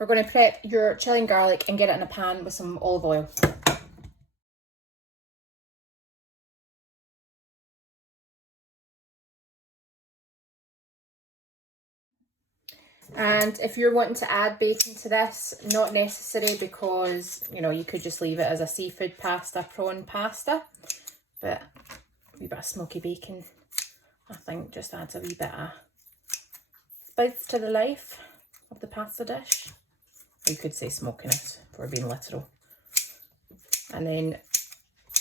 we're going to prep your chilli and garlic and get it in a pan with some olive oil. And if you're wanting to add bacon to this, not necessary, because you know you could just leave it as a seafood pasta, prawn pasta, but a wee bit of smoky bacon I think just adds a wee bit of spice to the life of the pasta dish. Or you could say smokiness if we're being literal. And then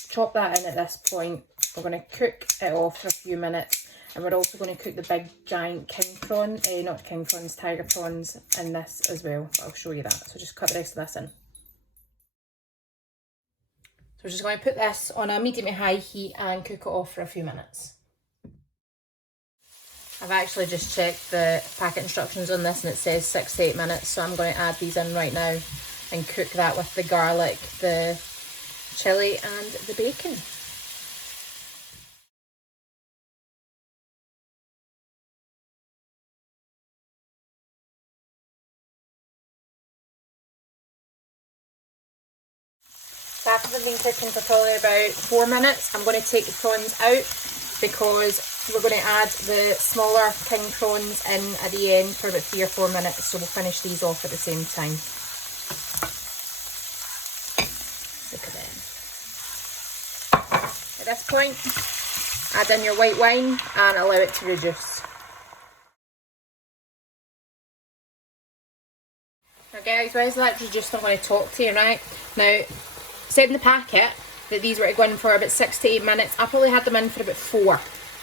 chop that in at this point. We're going to cook it off for a few minutes. And we're also going to cook the big giant king prawn, not king prawns, tiger prawns in this as well. But I'll show you that. So just cut the rest of this in. So we're just going to put this on a medium to high heat and cook it off for a few minutes. I've actually just checked the packet instructions on this and it says 6 to 8 minutes. So I'm going to add these in right now and cook that with the garlic, the chilli and the bacon. So after they've been cooking for probably about 4 minutes, I'm going to take the prawns out because we're going to add the smaller king prawns in at the end for about 3 or 4 minutes. So we'll finish these off at the same time. Look at them. At this point, add in your white wine and allow it to reduce. Now guys, while that's reduced, I'm going to talk to you, right? Now, said in the packet that these were to go in for about 6 to 8 minutes. I probably had them in for about 4.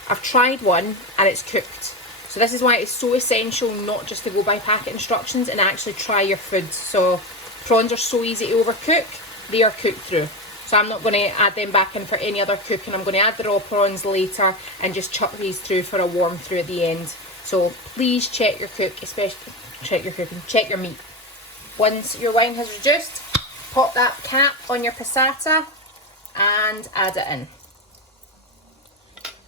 I've tried one and it's cooked. So this is why it's so essential not just to go by packet instructions and actually try your foods. So prawns are so easy to overcook, they are cooked through. So I'm not going to add them back in for any other cooking. I'm going to add the raw prawns later and just chuck these through for a warm through at the end. So please check your cook, especially check your meat. Once your wine has reduced, pop that cap on your passata and add it in.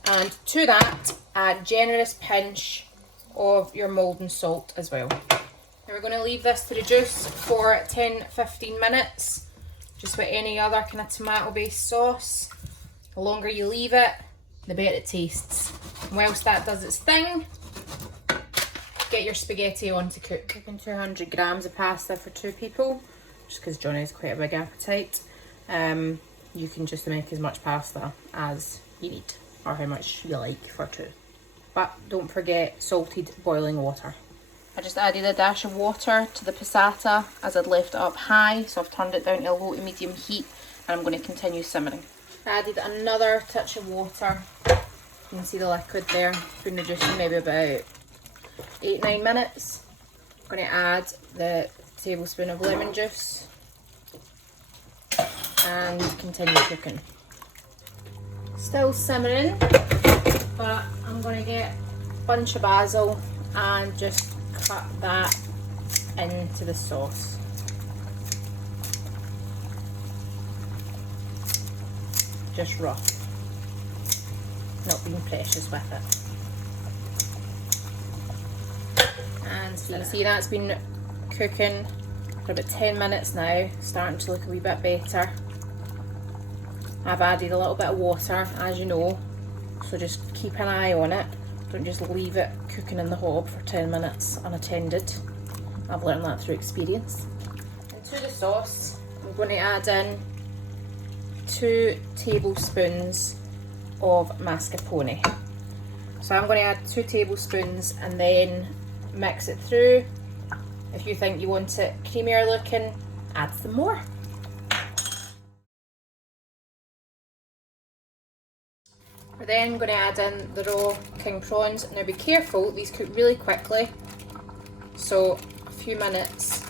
And to that, add a generous pinch of your maldon salt as well. Now we're going to leave this to reduce for 10-15 minutes, just with any other kind of tomato based sauce. The longer you leave it, the better it tastes. And whilst that does its thing, get your spaghetti on to cook. Cooking 200 grams of pasta for 2 people, just because Johnny has quite a big appetite. You can just make as much pasta as you need, or how much you like for 2. But don't forget salted boiling water. I just added a dash of water to the passata as I'd left it up high, so I've turned it down to a low to medium heat and I'm going to continue simmering. I added another touch of water. You can see the liquid there. It's been reducing maybe about 8-9 minutes. I'm going to add the tablespoon of lemon juice and continue cooking. Still simmering, but I'm going to get a bunch of basil and just cut that into the sauce. Just rough, not being precious with it. And so you can see that's been cooking for about 10 minutes now, starting to look a wee bit better. I've added a little bit of water, as you know, so just keep an eye on it. Don't just leave it cooking in the hob for 10 minutes unattended. I've learned that through experience. And to the sauce, I'm going to add in 2 tablespoons of mascarpone. So I'm going to add 2 tablespoons and then mix it through. If you think you want it creamier looking, add some more. We're then going to add in the raw king prawns. Now be careful, these cook really quickly, so a few minutes,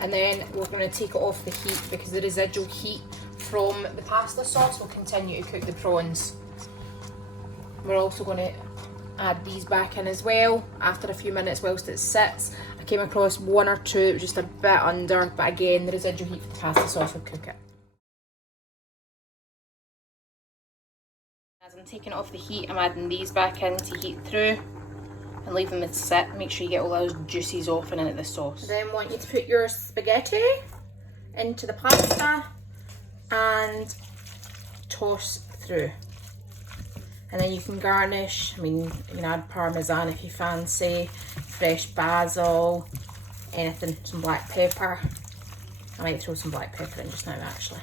and then we're going to take it off the heat because the residual heat from the pasta sauce will continue to cook the prawns. We're also going to add these back in as well after a few minutes whilst it sits. I came across 1 or 2 that were just a bit under, but again the residual heat for the pasta sauce will cook it. As I'm taking it off the heat, I'm adding these back in to heat through. and leave them to sit. Make sure you get all those juices off and into the sauce. Then want you to put your spaghetti into the pasta and toss through. And then you can garnish, I mean, you can add parmesan if you fancy, fresh basil, anything, some black pepper. I might throw some black pepper in just now actually.